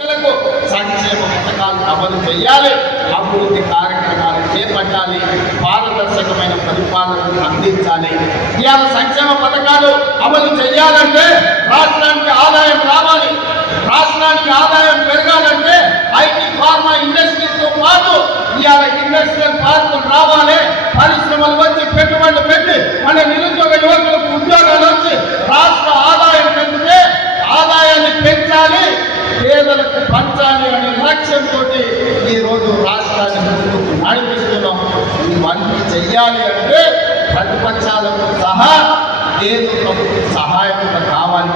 సంక్షేమ పథకాలు అమలు చేయాలి, అభివృద్ధి కార్యక్రమాలు చేపట్టాలి, పారదర్శకమైన పరిపాలనను అందించాలి. ఇవాళ సంక్షేమ పథకాలు అమలు చేయాలంటే రాష్ట్రానికి ఆదాయం రావాలి, రాష్ట్రానికి ఆదాయం పెరగాలంటే ఐటీ ఫార్మా ఇండస్ట్రీతో పాటు ఇవాళ ఇండస్ట్రియల్ పార్కులు రావాలి, పరిశ్రమలు వచ్చి పెట్టుబడులు పెట్టి మన నిరుద్యోగ యువకులకు ఉద్యోగాలు వచ్చి రాష్ట్ర ఆదాయం పెంచితే ఆదాయాన్ని పెంచాలి, పేదలకు పంచాలి అనే లక్ష్యంతో ఈ రోజు రాష్ట్రాన్ని ముందుకు నడిపిస్తున్నాం. ఇవన్నీ చెయ్యాలి అంటే ప్రతిపక్షాలకు సహా కేంద్ర ప్రభుత్వం సహాయం కూడా కావాలి.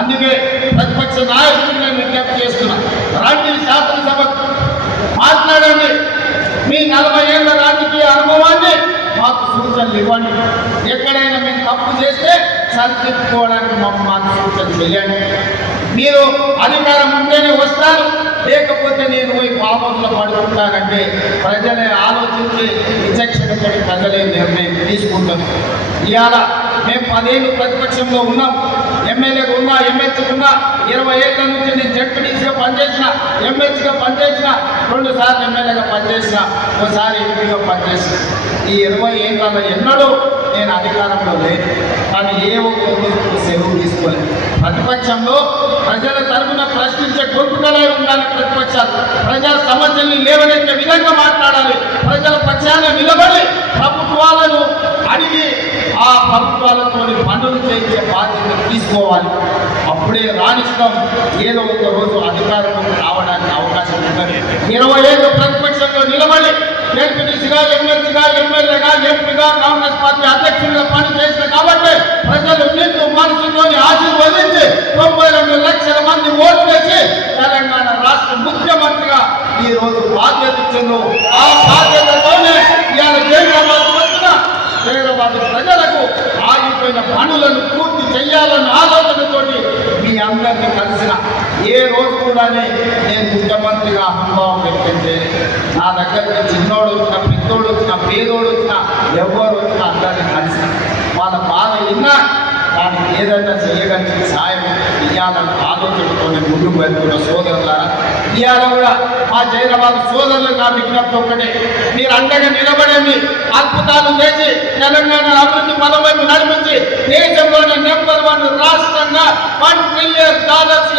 అందుకే ప్రతిపక్ష నాయకులు నేను విజ్ఞప్తి చేస్తున్నా, రండి శాసనసభకు మాట్లాడండి, మీ 40 ఏళ్ల రాజకీయ అనుభవాన్ని మాకు సూచనలు ఇవ్వండి, ఎక్కడైనా మేము తప్పు చేస్తే సరిదిద్దుకోవడానికి మాకు సూచన చేయండి. మీరు అధికారం ఉంటేనే వస్తారు, లేకపోతే నేను పోయి పాపంలో పడుకుంటానంటే ప్రజలే ఆలోచించి విచక్షణ పడి ప్రజలే నిర్ణయం తీసుకుంటారు. ఇవాళ మేము 10 ఏళ్ళు ప్రతిపక్షంలో ఉన్నాం, ఎమ్మెల్యేగా ఉన్నా, ఎమ్మెల్సీగా ఉన్నా, 20 ఏళ్ళ నుంచి నేను జడ్పీటీసీగా పనిచేసిన, ఎమ్మెల్సీగా పనిచేసిన, 2 సార్లు ఎమ్మెల్యేగా పనిచేసిన, ఒకసారి ఎంపీగా పనిచేసిన. ఈ 20 ఏళ్ళలో ఎన్నడూ నేను అధికారంలో లేదు, కానీ ఏ ఒక్క రోజు సెలవు తీసుకోలేదు. ప్రతిపక్షంలో ప్రజల తరఫున ప్రశ్నించే గొంతుకలై ఉండాలి ప్రతిపక్షాలు, ప్రజల సమస్యల్ని లేవనెత్తే విధంగా మాట్లాడాలి, ప్రజల పక్షాన నిలబడి ప్రభుత్వాలను అడిగి ఆ ప్రభుత్వాలతో పనులు చేయించే బాధ్యత తీసుకోవాలి. అప్పుడే రాణిస్తాం, ఏదో ఒక రోజు అధికారంలోకి రావడానికి అవకాశం ఉంటుంది. 20 ఏళ్ళు ప్రతిపక్షంలో నిలబడి జడ్పీటీసీగా, ఎమ్మెల్సీగా, ఎమ్మెల్యేగా, ఎంపీగా, కాంగ్రెస్ పార్టీ అధ్యక్షుడిగా పనిచేసిన కాబట్టి ప్రజలు నిండు మనసులోని ఆశీర్వదించి 92 లక్షల మంది ఓటు వేసి తెలంగాణ రాష్ట్ర ముఖ్యమంత్రిగా ఈ రోజు బాధ్యత ఇచ్చిండు. ఆ బాధ్యతతోనే ఇవాళ జైరాబాద్ వచ్చిన హైదరాబాద్ ప్రజలకు ఆగిపోయిన పనులను పూర్తి చేయాలన్న ఆలోచనతోటి మీ అందరినీ కలిసిన ఏ రోజు కూడా నేను ముఖ్యమంత్రిగా అహంభావం వ్యక్తం నా దగ్గరికి చిన్నోడు వచ్చిన, పెద్దోడు వచ్చిన, పేదోడు వచ్చిన, ఎవరు వచ్చినా అందరినీ కలిసిన వాళ్ళ బాధ విన్నా దానికి ఏదైనా చేయగలిగిన సాయం ఇవ్వాలన్న ఆలోచనతోనే ముందుకు వెళ్తున్న సోదరులారా, ఇవాళ కూడా మా జైరాబాద్ సోదరులకు నా విజ్ఞప్తి ఒక్కటే, మీరు అండగా నిలబడండి, అద్భుతాలు చేసి తెలంగాణ అభివృద్ధి పదవైపు నడిపించి దేశంలోనే నెంబర్ 1 రాష్ట్రంగా $1 ట్రిలియన్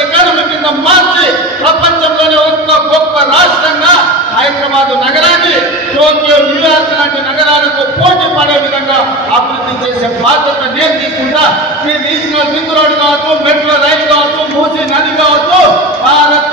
ఎకానమీ కింద మార్చి ప్రపంచంలోనే ఒక గొప్ప రాష్ట్రంగా హైదరాబాద్ నగరాన్ని టోక్యో, న్యూయార్క్ లాంటి నగరాలకు పోటీ పడే విధంగా అభివృద్ధి చేసే బాధ్యత నేను తీసుకుంటా. మీ రీజనల్ రింగ్ రోడ్ కావచ్చు, మెట్రో రైలు కావచ్చు, మూసీ నది కావచ్చు, భారత్